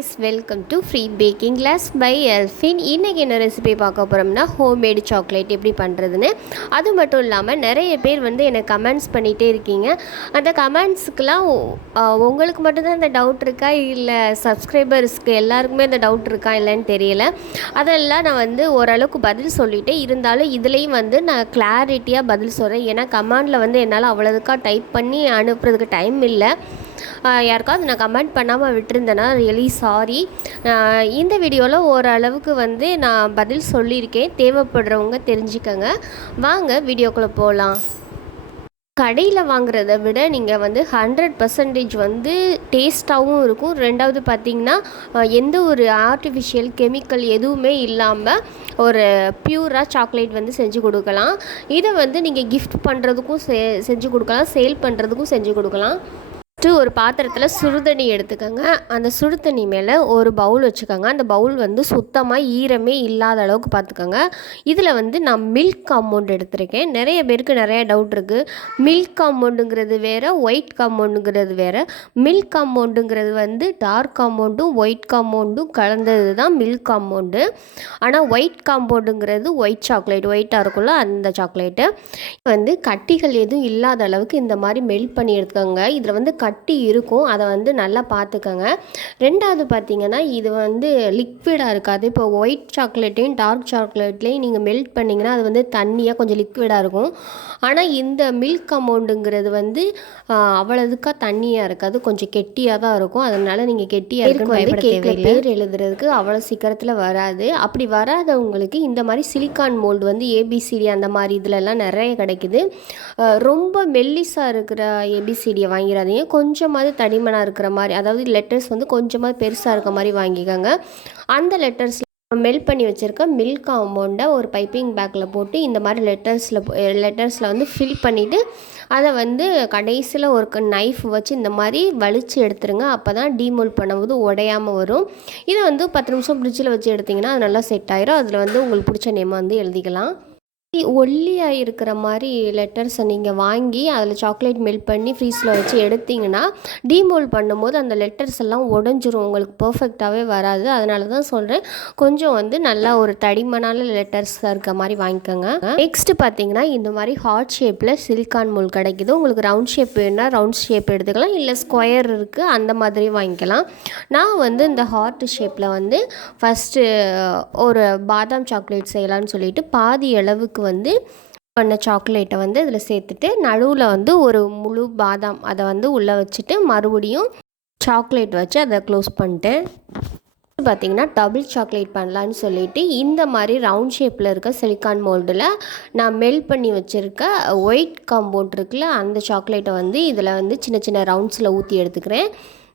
guys, welcome to free baking class by Elfin. இன்னைக்கு என்ன recipe பார்க்க போகிறோம்னா ஹோம்மேடு சாக்லேட் எப்படி பண்ணுறதுன்னு. அது மட்டும் இல்லாமல் நிறைய பேர் வந்து எனக்கு கமெண்ட்ஸ் பண்ணிகிட்டே இருக்கீங்க. அந்த கமெண்ட்ஸுக்கெலாம் உங்களுக்கு மட்டும்தான் இந்த டவுட் இருக்கா இல்லை சப்ஸ்கிரைபர்ஸ்க்கு எல்லாருக்குமே இந்த டவுட் இருக்கா இல்லைன்னு தெரியல. அதெல்லாம் நான் வந்து ஓரளவுக்கு பதில் சொல்லிவிட்டு இருந்தாலும் இதுலேயும் வந்து நான் கிளாரிட்டியாக பதில் சொல்கிறேன். ஏன்னா கமெண்டில் வந்து என்னால் அவ்வளோதுக்கா டைப் பண்ணி அனுப்புறதுக்கு டைம் இல்லை. யாருக்காவது நான் கமெண்ட் பண்ணாமல் விட்டுருந்தேன்னா ரியலி சாரி. இந்த வீடியோவில் ஓரளவுக்கு வந்து நான் பதில் சொல்லியிருக்கேன். தேவைப்படுறவங்க தெரிஞ்சுக்கங்க. வாங்க வீடியோக்குள்ளே போகலாம். கடையில் வாங்குறத விட நீங்கள் வந்து 100% வந்து டேஸ்ட்டாகவும் இருக்கும். ரெண்டாவது பார்த்திங்கன்னா எந்த ஒரு ஆர்டிஃபிஷியல் கெமிக்கல் எதுவுமே இல்லாமல் ஒரு பியூராக சாக்லேட் வந்து செஞ்சு கொடுக்கலாம். இதை வந்து நீங்கள் கிஃப்ட் பண்ணுறதுக்கும் செஞ்சு கொடுக்கலாம், சேல் பண்ணுறதுக்கும் செஞ்சு கொடுக்கலாம். ஒரு பாத்திரத்தில் சுடுதண்ணி எடுத்துக்கோங்க. அந்த சுடுதண்ணி மேலே ஒரு பவுல் வச்சுக்கோங்க. அந்த பவுல் வந்து சுத்தமாக ஈரமே இல்லாத அளவுக்கு பார்த்துக்கோங்க. இதில் வந்து நான் மில்க் காம்பவுண்ட் எடுத்திருக்கேன். நிறைய பேருக்கு நிறைய டவுட் இருக்குது. மில்க் காம்பவுண்டுங்கிறது வேறு, ஒயிட் காம்பவுண்டுங்கிறது வேறு. மில்க் காம்பவுண்டுங்கிறது வந்து டார்க் காம்பவுண்டும் ஒயிட் காம்பவுண்டும் கலந்தது தான் மில்க் காம்பவுண்டு. ஆனால் ஒயிட் காம்பவுண்டுங்கிறது ஒயிட் சாக்லேட், ஒயிட்டாக இருக்கும்ல அந்த சாக்லேட்டு வந்து கட்டிகள் எதுவும் இல்லாத அளவுக்கு இந்த மாதிரி மெல்ட் பண்ணி எடுத்துக்கோங்க. இதில் வந்து கட்டி இருக்கும், அதை வந்து நல்லா பார்த்துக்கோங்க. ரெண்டாவது பார்த்திங்கன்னா இது வந்து லிக்விடாக இருக்காது. இப்போ ஒயிட் சாக்லேட்டையும் டார்க் சாக்லேட்லேயும் நீங்கள் மெல்ட் பண்ணிங்கன்னா அது வந்து தண்ணியாக கொஞ்சம் லிக்விடாக இருக்கும். ஆனால் இந்த மில்க் அமௌண்ட்டுங்கிறது வந்து அவ்வளோதுக்காக தண்ணியாக இருக்காது, கொஞ்சம் கெட்டியாக தான் இருக்கும். அதனால் நீங்கள் கெட்டியாக இருக்கும் வந்து கேக்கில் பேர் எழுதுறதுக்கு அவ்வளோ சீக்கிரத்தில் வராது. அப்படி வராதவங்களுக்கு இந்த மாதிரி சிலிக்கான் மோல்டு வந்து ஏபிசிடி அந்த மாதிரி இதிலெல்லாம் நிறைய கிடைக்குது. ரொம்ப மெல்லிஸாக இருக்கிற ஏபிசிடியை வாங்கிறாதீங்க. கொஞ்சமாவது தடிமனாக இருக்கிற மாதிரி, அதாவது லெட்டர்ஸ் வந்து கொஞ்சமாக பெருசாக இருக்க மாதிரி வாங்கிக்கோங்க. அந்த லெட்டர்ஸில் மெல்ட் பண்ணி வச்சுருக்க மில்க் காம்பவுண்டை ஒரு பைப்பிங் பேக்கில் போட்டு இந்த மாதிரி லெட்டர்ஸில் வந்து ஃபில் பண்ணிவிட்டு அதை வந்து கடைசியில் ஒரு நைஃப் வச்சு இந்த மாதிரி வலித்து எடுத்துருங்க. அப்போ தான் டீமோல்ட் பண்ணும்போது உடையாமல் வரும். இதை வந்து 10 நிமிஷம் ஃப்ரிட்ஜில் வச்சு எடுத்திங்கன்னா அது நல்லா செட் ஆயிரும். அதில் வந்து உங்களுக்கு பிடிச்ச நேமை வந்து எழுதிக்கலாம். ஒல்லியாக இருக்கிற மாதிரி லெட்டர்ஸை நீங்கள் வாங்கி அதில் சாக்லேட் மெல்ட் பண்ணி ஃப்ரீஸில் வச்சு எடுத்திங்கன்னா டீமோல்ட் பண்ணும்போது அந்த லெட்டர்ஸ் எல்லாம் உடஞ்சிரும், உங்களுக்கு பர்ஃபெக்டாகவே வராது. அதனால தான் சொல்கிறேன், கொஞ்சம் வந்து நல்லா ஒரு தடிமனான லெட்டர்ஸ் இருக்க மாதிரி வாங்கிக்கோங்க. நெக்ஸ்ட்டு பார்த்தீங்கன்னா இந்த மாதிரி ஹார்ட் ஷேப்பில் சிலிக்கான் மோல்ட் கிடைக்குது. உங்களுக்கு ரவுண்ட் ஷேப் வேணுன்னா ரவுண்ட் ஷேப் எடுத்துக்கலாம், இல்லை ஸ்கொயர் இருக்குது அந்த மாதிரி வாங்கிக்கலாம். நான் வந்து இந்த ஹார்ட் ஷேப்பில் வந்து ஃபஸ்ட்டு ஒரு பாதாம் சாக்லேட் செய்யலான்னு சொல்லிட்டு பாதி அளவுக்கு வந்து பண்ண சாக்லேட்டை வந்து இதில் சேர்த்துட்டு நடுவில் வந்து ஒரு முழு பாதாம் அதை வந்து உள்ளே வச்சுட்டு மறுபடியும் சாக்லேட் வச்சு அதை க்ளோஸ் பண்ணிட்டேன். பார்த்திங்கன்னா டபுள் சாக்லேட் பண்ணலான்னு சொல்லிட்டு இந்த மாதிரி ரவுண்ட் ஷேப்பில் இருக்க சிலிக்கான் மோல்டில் நான் மெல்ட் பண்ணி வச்சுருக்க ஒயிட் காம்பவுண்ட் இருக்குல்ல அந்த சாக்லேட்டை வந்து இதில் வந்து சின்ன சின்ன ரவுண்ட்ஸில் ஊற்றி எடுத்துக்கிறேன்.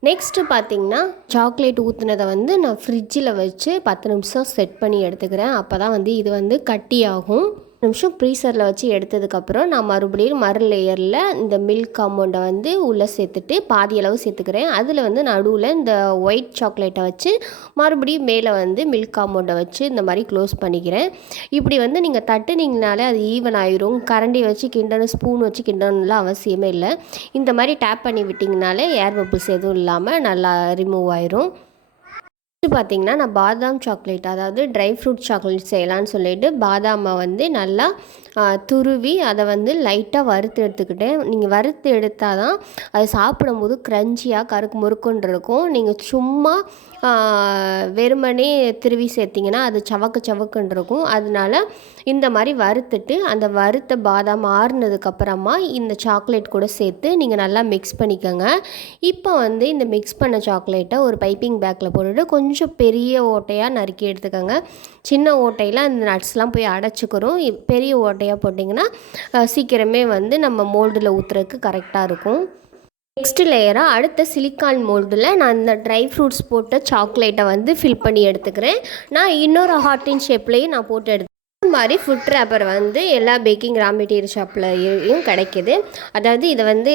நெக்ஸ்ட்டு பார்த்திங்கன்னா சாக்லேட் ஊற்றுனதை வந்து நான் ஃப்ரிட்ஜில் வச்சு 10 நிமிஷம் செட் பண்ணி எடுத்துக்கிறேன். அப்போ தான் வந்து இது வந்து கட்டியாகும். நிமிஷம் ஃப்ரீசரில் வச்சு எடுத்ததுக்கப்புறம் நான் மறுபடியும் லேயரில் இந்த மில்க் காம்பவுண்டை வந்து உள்ளே சேர்த்துட்டு பாதி அளவு சேர்த்துக்கிறேன். அதில் வந்து நடுவில் இந்த ஒயிட் சாக்லேட்டை வச்சு மறுபடியும் மேலே வந்து மில்க் காம்பவுண்டை வச்சு இந்த மாதிரி க்ளோஸ் பண்ணிக்கிறேன். இப்படி வந்து நீங்கள் தட்டுனீங்கனாலே அது ஈவன் ஆயிரும். கரண்டி வச்சு கிண்டணும், ஸ்பூன் வச்சு கிண்டணும்லாம் அவசியமே இல்லை. இந்த மாதிரி டேப் பண்ணி விட்டிங்கனாலே ஏர் பபிள்ஸ் எதுவும் இல்லாமல் நல்லா ரிமூவ் ஆயிரும். பார்த்திங்கன்னா நான் பாதாம் சாக்லேட், அதாவது ட்ரை ஃப்ரூட் சாக்லேட் செய்யலான்னு சொல்லிட்டு பாதாமை வந்து நல்லா துருவி அதை வந்து லைட்டாக வறுத்து எடுத்துக்கிட்டேன். நீங்கள் வறுத்து எடுத்தால் தான் அது சாப்பிடும்போது க்ரன்ச்சியாக கருக்கு முறுக்குன்னு இருக்கும். நீங்கள் சும்மா வெறுமனே திருவி சேர்த்திங்கன்னா அது சவக்குன்னு இருக்கும். அதனால இந்த மாதிரி வறுத்துட்டு அந்த வறுத்த பாதாம் ஆறுனதுக்கப்புறமா இந்த சாக்லேட் கூட சேர்த்து நீங்கள் நல்லா மிக்ஸ் பண்ணிக்கோங்க. இப்போ வந்து இந்த மிக்ஸ் பண்ண சாக்லேட்டை ஒரு பைப்பிங் பேக்கில் போட்டுட்டு கொஞ்சம் பெரிய ஓட்டையாக நறுக்கி எடுத்துக்கோங்க. சின்ன ஓட்டையில் அந்த நட்ஸ்லாம் போய் அடைச்சிக்கிறோம். பெரிய ஓட்டையாக போட்டிங்கன்னா சீக்கிரமே வந்து நம்ம மோல்டில் ஊற்றுறதுக்கு கரெக்டாக இருக்கும். நெக்ஸ்ட் லேயராக அடுத்த சிலிக்கான் மோல்டில் நான் இந்த ட்ரை ஃப்ரூட்ஸ் போட்ட சாக்லேட்டை வந்து ஃபில் பண்ணி எடுத்துக்கிறேன். நான் இன்னொரு ஹார்ட்டின் ஷேப்லேயும் நான் போட்டு எடுத்து இந்த மாதிரி ஃபுட் ரேப்பர் வந்து எல்லா பேக்கிங் ரா மெட்டீரியல் ஷாப்லையும் கிடைக்கிது. அதாவது இதை வந்து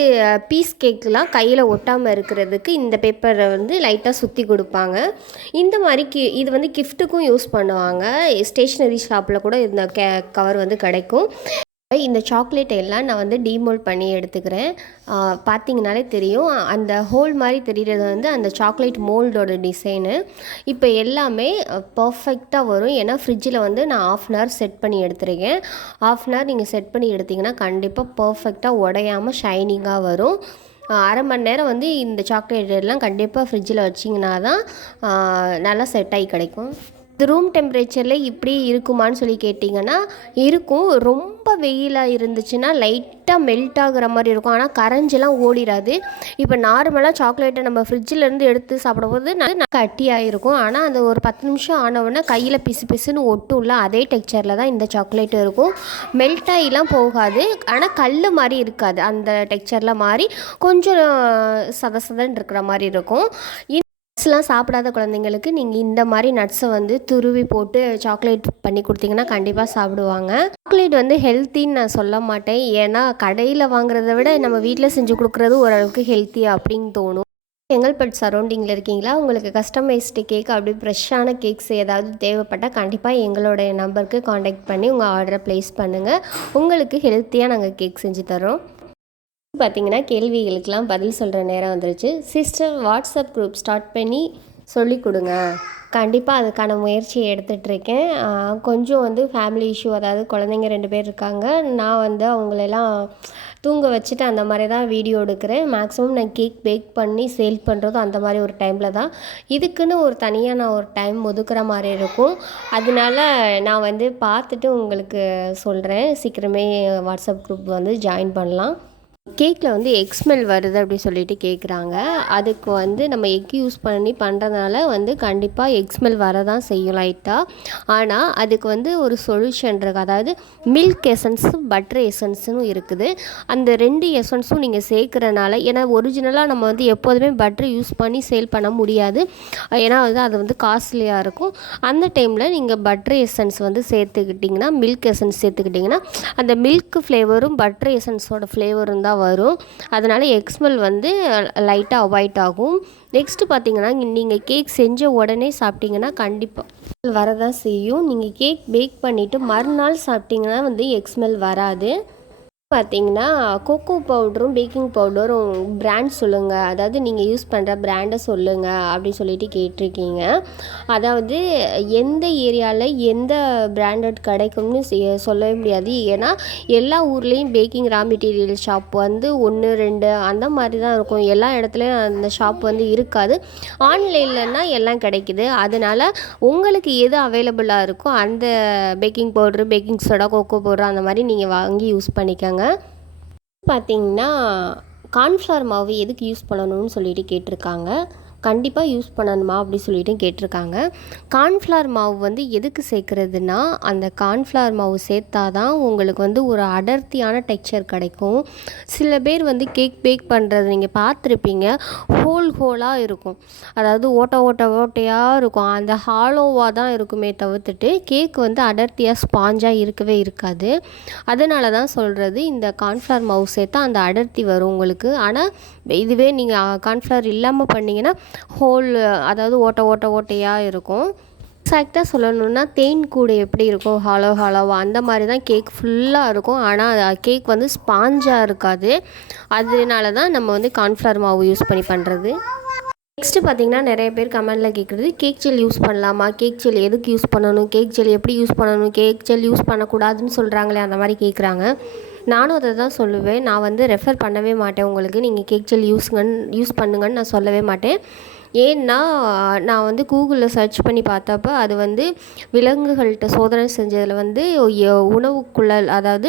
பீஸ் கேக்கெலாம் கையில் ஒட்டாமல் இருக்கிறதுக்கு இந்த பேப்பரை வந்து லைட்டாக சுற்றி கொடுப்பாங்க. இந்த மாதிரி இது வந்து கிஃப்ட்டுக்கும் யூஸ் பண்ணுவாங்க. ஸ்டேஷ்னரி ஷாப்பில் கூட இந்த கவர் வந்து கிடைக்கும். இந்த சாக்லேட் எல்லாம் நான் வந்து டீமோல்ட் பண்ணி எடுத்துக்கிறேன். பார்த்தீங்கனாலே தெரியும். அந்த ஹோல் மாதிரி தெரிகிறது வந்து அந்த சாக்லேட் மோல்டோட டிசைனு. இப்போ எல்லாமே பர்ஃபெக்டாக வரும். ஏன்னா ஃப்ரிட்ஜில் வந்து நான் 1/2 அன் ஹவர் செட் பண்ணி எடுத்துருக்கேன். 1/2 அன் ஹவர் நீங்கள் செட் பண்ணி எடுத்திங்கன்னா கண்டிப்பாக பர்ஃபெக்டாக உடையாமல் ஷைனிங்காக வரும். 1/2 மணி நேரம் வந்து இந்த சாக்லேட் எல்லாம் கண்டிப்பாக ஃப்ரிட்ஜில் வச்சிங்கன்னா தான் நல்லா செட் ஆகி கிடைக்கும். இது ரூம் டெம்பரேச்சரில் இப்படி இருக்குமான்னு சொல்லி கேட்டிங்கன்னா இருக்கும். ரொம்ப வெயிலாக இருந்துச்சுன்னா லைட்டாக மெல்ட் ஆகுற மாதிரி இருக்கும். ஆனால் கரைஞ்செல்லாம் ஓடிடாது. இப்போ நார்மலாக சாக்லேட்டை நம்ம ஃப்ரிட்ஜிலேருந்து எடுத்து சாப்பிடும்போது நல்லா கட்டியாக இருக்கும். ஆனால் அந்த ஒரு 10 நிமிஷம் ஆனவுடனே கையில் பிசு பிசுன்னு ஒட்டும்ல, அதே டெக்ஸ்சரில் தான் இந்த சாக்லேட் இருக்கும். மெல்ட் ஆகிலாம் போகாது. ஆனால் கல் மாதிரி இருக்காது. அந்த டெக்ஸ்சரில் மாதிரி கொஞ்சம் சதன்னு இருக்கிற மாதிரி இருக்கும். நட்ஸ்லாம் சாப்பிடாத குழந்தைங்களுக்கு நீங்கள் இந்த மாதிரி நட்ஸை வந்து துருவி போட்டு சாக்லேட் பண்ணி கொடுத்தீங்கன்னா கண்டிப்பாக சாப்பிடுவாங்க. சாக்லேட் வந்து ஹெல்த்தின்னு நான் சொல்ல மாட்டேன். ஏன்னா கடையில் வாங்குறத விட நம்ம வீட்டில் செஞ்சு கொடுக்குறது ஓரளவுக்கு ஹெல்த்தியாக அப்படின்னு தோணும். செங்கல்பட்டு சரௌண்டிங்கில் இருக்கீங்களா? உங்களுக்கு கஸ்டமைஸ்டு கேக் அப்படி ஃப்ரெஷ்ஷான கேக்ஸ் ஏதாவது தேவைப்பட்டால் கண்டிப்பாக எங்களுடைய நம்பருக்கு காண்டாக்ட் பண்ணி உங்கள் ஆர்டரை ப்ளேஸ் பண்ணுங்கள். உங்களுக்கு ஹெல்த்தியாக நாங்கள் கேக் செஞ்சு தரோம். பார்த்திங்கன்னா கேள்விகளுக்கெல்லாம் பதில் சொல்கிற நேரம் வந்துருச்சு. சிஸ்டர், வாட்ஸ்அப் குரூப் ஸ்டார்ட் பண்ணி சொல்லி கொடுங்க. கண்டிப்பாக அதுக்கான முயற்சியை எடுத்துகிட்ருக்கேன். கொஞ்சம் வந்து ஃபேமிலி இஷ்யூ, அதாவது குழந்தைங்க 2 பேர் இருக்காங்க. நான் வந்து அவங்களெல்லாம் தூங்க வச்சுட்டு அந்த மாதிரி தான் வீடியோ எடுக்கிறேன். மேக்ஸிமம் நான் கேக் பேக் பண்ணி சேல் பண்ணுறதும் அந்த மாதிரி ஒரு டைமில் தான். இதுக்குன்னு ஒரு தனியாக நான் ஒரு டைம் ஒதுக்குற மாதிரி இருக்கும். அதனால நான் வந்து பார்த்துட்டு உங்களுக்கு சொல்கிறேன். சீக்கிரமே வாட்ஸ்அப் குரூப் வந்து ஜாயின் பண்ணலாம். கேக்கில் வந்து எக் ஸ்மெல் வருது அப்படின்னு சொல்லிட்டு கேட்குறாங்க. அதுக்கு வந்து நம்ம எக் யூஸ் பண்ணி பண்ணுறதுனால வந்து கண்டிப்பாக எக் ஸ்மெல் வரதான் செய்யும் லைட்டாக. ஆனால் அதுக்கு வந்து ஒரு சொல்யூஷன் இருக்குது. அதாவது மில்க் எசன்ஸும் பட்டர் எசன்ஸும் இருக்குது. அந்த 2 எசன்ஸும் நீங்கள் சேர்க்குறனால, ஏன்னா ஒரிஜினலாக நம்ம வந்து எப்போதுமே பட்டர் யூஸ் பண்ணி சேல் பண்ண முடியாது. ஏன்னா வந்து அது வந்து காஸ்ட்லியாக இருக்கும். அந்த டைமில் நீங்கள் பட்டர் எசன்ஸ் வந்து சேர்த்துக்கிட்டிங்கன்னா, மில்க் எசன்ஸ் சேர்த்துக்கிட்டிங்கன்னா அந்த மில்க் ஃப்ளேவரும் பட்டர் எசன்ஸோட ஃப்ளேவரும் தான் வரும். அதனால் எக் ஸ்மெல் வந்து லைட்டாக அவாய்ட் ஆகும். நெக்ஸ்ட்டு பார்த்திங்கன்னா, நீங்கள் கேக் செஞ்ச உடனே சாப்பிட்டிங்கன்னா கண்டிப்பாக வரதான் செய்யும். நீங்கள் கேக் பேக் பண்ணிவிட்டு மறுநாள் சாப்பிட்டிங்கன்னா வந்து எக் ஸ்மெல் வராது. பார்த்திங்கன்னா கோகோ பவுடரும் பேக்கிங் பவுடரும் பிராண்ட் சொல்லுங்கள், அதாவது நீங்கள் யூஸ் பண்ணுற பிராண்டை சொல்லுங்கள் அப்படின்னு சொல்லிட்டு கேட்டிருக்கீங்க. அதாவது எந்த ஏரியாவில் எந்த பிராண்டட் கிடைக்கும்னு சொல்லவே முடியாது. ஏன்னா எல்லா ஊர்லேயும் பேக்கிங் ரா மெட்டீரியல் ஷாப் வந்து 1, 2 அந்த மாதிரி தான் இருக்கும். எல்லா இடத்துலையும் அந்த ஷாப் வந்து இருக்காது. ஆன்லைன்லன்னா எல்லாம் கிடைக்குது. அதனால் உங்களுக்கு எது அவைலபிளாக இருக்கோ அந்த baking powder, baking soda, cocoa powder அந்த மாதிரி நீங்கள் வாங்கி யூஸ் பண்ணிக்கோங்க. பார்த்திங்கன்னா கார்ன்ஃப்ளவர் மாவு எதுக்கு யூஸ் பண்ணணும்னு சொல்லிட்டு கேட்டிருக்காங்க. கண்டிப்பாக யூஸ் பண்ணணுமா அப்படி சொல்லிட்டு கேட்டிருக்காங்க. கார்ன்ஃப்ளவர் மாவு வந்து எதுக்கு சேர்க்குறதுனா, அந்த கார்ன்ஃப்ளவர் மாவு சேர்த்தா தான் உங்களுக்கு வந்து ஒரு அடர்த்தியான டெக்ஸ்சர் கிடைக்கும். சில பேர் வந்து கேக் பேக் பண்ணுறது நீங்கள் பார்த்துருப்பீங்க, ஹோலாக இருக்கும். அதாவது ஓட்டையாக இருக்கும். அந்த ஹாலோவாக தான் இருக்குமே தவிர்த்துட்டு கேக் வந்து அடர்த்தியாக ஸ்பாஞ்சாக இருக்கவே இருக்காது. அதனால தான் சொல்கிறது, இந்த கார்ன்ஃப்ளவர் மாவு சேர்த்தா அந்த அடர்த்தி வரும் உங்களுக்கு. ஆனால் இதுவே நீங்கள் கார்ன்ஃப்ளவர் இல்லாமல் பண்ணிங்கன்னா அதாவது ஓட்டையாக இருக்கும். எக்ஸாக்டாக சொல்லணுன்னா தேன் கூடை எப்படி இருக்கும் ஹாலோவாக, அந்த மாதிரி தான் கேக் ஃபுல்லாக இருக்கும். ஆனால் கேக் வந்து ஸ்பாஞ்சாக இருக்காது. அதனால தான் நம்ம வந்து கார்ன்ஃப்ளவர் மாவு யூஸ் பண்ணி பண்ணுறது. நெக்ஸ்ட்டு பார்த்திங்கன்னா, நிறைய பேர் கமெண்டில் கேட்குறது, கேக் ஜெல் யூஸ் பண்ணலாமா, கேக் ஜெல் எதுக்கு யூஸ் பண்ணணும், கேக் ஜெல் எப்படி யூஸ் பண்ணணும், கேக் ஜெல் யூஸ் பண்ணக்கூடாதுன்னு சொல்கிறாங்களே அந்த மாதிரி கேட்குறாங்க. நானும் அதை தான் சொல்லுவேன். நான் வந்து ரெஃபர் பண்ணவே மாட்டேன் உங்களுக்கு, நீங்கள் கேக் ஜெல் யூஸ் பண்ணுங்கன்னு நான் சொல்லவே மாட்டேன். ஏன்னா நான் வந்து கூகுளில் சர்ச் பண்ணி பார்த்தப்ப அது வந்து விலங்குகள்கிட்ட சோதனை செஞ்சதில் வந்து உணவுக்குள்ளல், அதாவது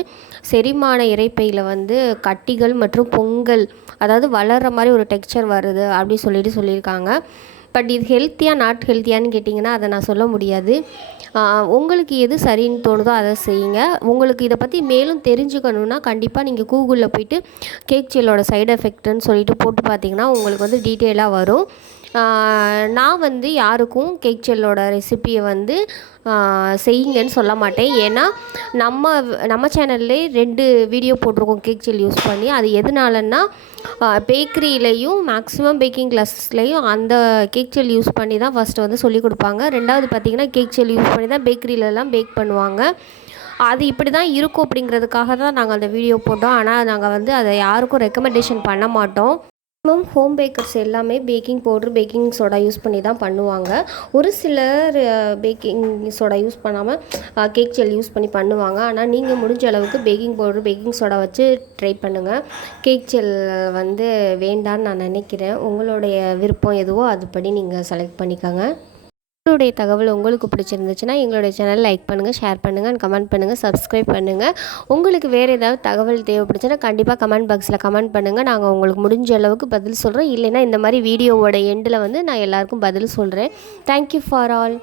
செரிமான இரைப்பையில் வந்து கட்டிகள் மற்றும் பொங்கல், அதாவது வளர்கிற மாதிரி ஒரு டெக்ஸ்சர் வருது அப்படி சொல்லியிருக்காங்க. பட் இது ஹெல்த்தியாக நாட் ஹெல்த்தியான்னு கேட்டிங்கன்னா அதை நான் சொல்ல முடியாது. உங்களுக்கு எது சரின்னு தோணுதோ அதை செய்யுங்க. உங்களுக்கு இதை பற்றி மேலும் தெரிஞ்சுக்கணுன்னா கண்டிப்பாக நீங்கள் கூகுளில் போய்ட்டு கேக் ஜெல்லோட சைடு எஃபெக்ட்டுன்னு சொல்லிட்டு போட்டு பார்த்தீங்கன்னா உங்களுக்கு வந்து டீட்டெயிலாக வரும். நான் வந்து யாருக்கும் கேக் ஜெல்லோட ரெசிப்பியை வந்து செய்யுங்கன்னு சொல்ல மாட்டேன். ஏன்னா நம்ம சேனல்லே 2 வீடியோ போட்டிருக்கோம் கேக் ஜெல் யூஸ் பண்ணி. அது எதனாலன்னா, பேக்கரியிலையும் மேக்ஸிமம் பேக்கிங் கிளாஸஸ்லையும் அந்த கேக் ஜெல் யூஸ் பண்ணி தான் ஃபஸ்ட்டு வந்து சொல்லிக் கொடுப்பாங்க. 2வது பார்த்திங்கன்னா கேக் ஜெல் யூஸ் பண்ணி தான் பேக்கரியிலலாம் பேக் பண்ணுவாங்க. அது இப்படி தான் இருக்கும் அப்படிங்கிறதுக்காக தான் நாங்கள் அந்த வீடியோ போட்டோம். ஆனால் நாங்கள் வந்து அதை யாருக்கும் ரெக்கமெண்டேஷன் பண்ண மாட்டோம். மேக்ஸிமம் ஹோம் பேக்கர்ஸ் எல்லாமே packing powder, baking soda use பண்ணி தான் பண்ணுவாங்க. ஒரு சிலர் பேக்கிங் சோடா யூஸ் பண்ணாமல் கேக் ஜெல் யூஸ் பண்ணி பண்ணுவாங்க. ஆனால் நீங்கள் முடிஞ்ச அளவுக்கு பேக்கிங் பவுட்ரு, பேக்கிங் சோடா வச்சு ட்ரை பண்ணுங்கள். கேக் ஜெல் வந்து வேண்டான்னு நான் நினைக்கிறேன். உங்களுடைய விருப்பம் எதுவோ அதுபடி நீங்கள் செலக்ட் பண்ணிக்கோங்க. எங்களுடைய தகவல் உங்களுக்கு பிடிச்சிருந்துச்சுன்னா எங்களுடைய சேனல் லைக் பண்ணுங்கள், ஷேர் பண்ணுங்கள், கமெண்ட் பண்ணுங்கள், சப்ஸ்கிரைப் பண்ணுங்கள். உங்களுக்கு வேறு ஏதாவது தகவல் தேவைப்படுச்சுன்னா கண்டிப்பாக கமெண்ட் பாக்ஸில் கமெண்ட் பண்ணுங்கள். நாங்கள் உங்களுக்கு முடிஞ்ச அளவுக்கு பதில் சொல்கிறோம். இல்லைன்னா இந்த மாதிரி வீடியோவோட எண்டில் வந்து நான் எல்லாருக்கும் பதில் சொல்கிறேன். Thank you for all.